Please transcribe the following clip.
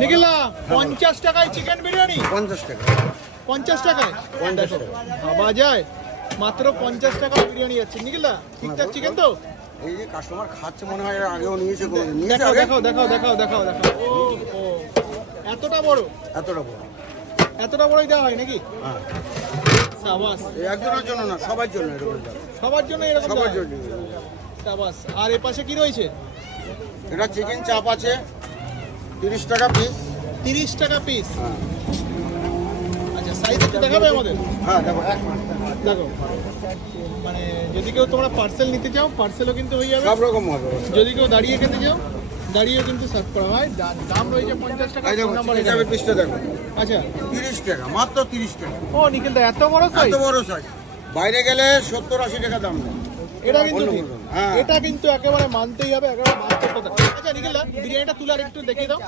নিখিলা 50 টাকায় চিকেন বিরিয়ানি 50 টাকা 50 টাকায় 50 টাকা ভাবা যায় মাত্র 50 টাকায় বিরিয়ানি যাচ্ছে নিখিলা ঠিকঠাক চিকেন তো এই যে কাস্টমার খাচ্ছে মনে হয় এর আগেও নিয়েছে কোনোদিন নিয়েছে দেখাও আগে দেখাও দেখাও দেখাও দেখাও দেখাও ও ও এতটা বড় এতটা বড় এতটা বড়ই দেওয়া হয় নাকি হ্যাঁ সাবাস এই একজনের জন্য না সবার জন্য এরকম দাম সবার জন্য এরকম সবার দেওয়া হয়? জন্য সাবাস আর এর পাশে কি রয়েছে এটা চিকেন চাপ আছে 30 টাকা পিস 30 টাকা পিস হ্যাঁ আচ্ছা সাইজ একটু দেখাবে আমাদের হ্যাঁ দেখো এক মাস দেখো মানে যদি কেউ তোমরা পার্সেল নিতে চাও পার্সেলও কিন্তু হয়ে যাবে সব রকম হবে যদি কেউ দাঁড়িয়ে খেতে চাও দাঁড়িয়েও কিন্তু সার্ভ করা হয় দাম রয়েছে 50 টাকা এই দেখো ফোন নাম্বার চিকেন চাপের পিসটা দেখো আচ্ছা 30 টাকা মাত্র 30 টাকা ও নিখিল দা এত বড় সাইজ এত বড় সাইজ বাইরে গেলে 70-80 টাকা দাম নেয় এটা কিন্তু অন্য ঠিক। কোনো, হ্যাঁ। এটা কিন্তু একেবারে মানতেই হবে একেবারে মানতে কথা আচ্ছা নিখিল দা বিরিয়ানিটা তুলে আর একটু দেখিয়ে দাও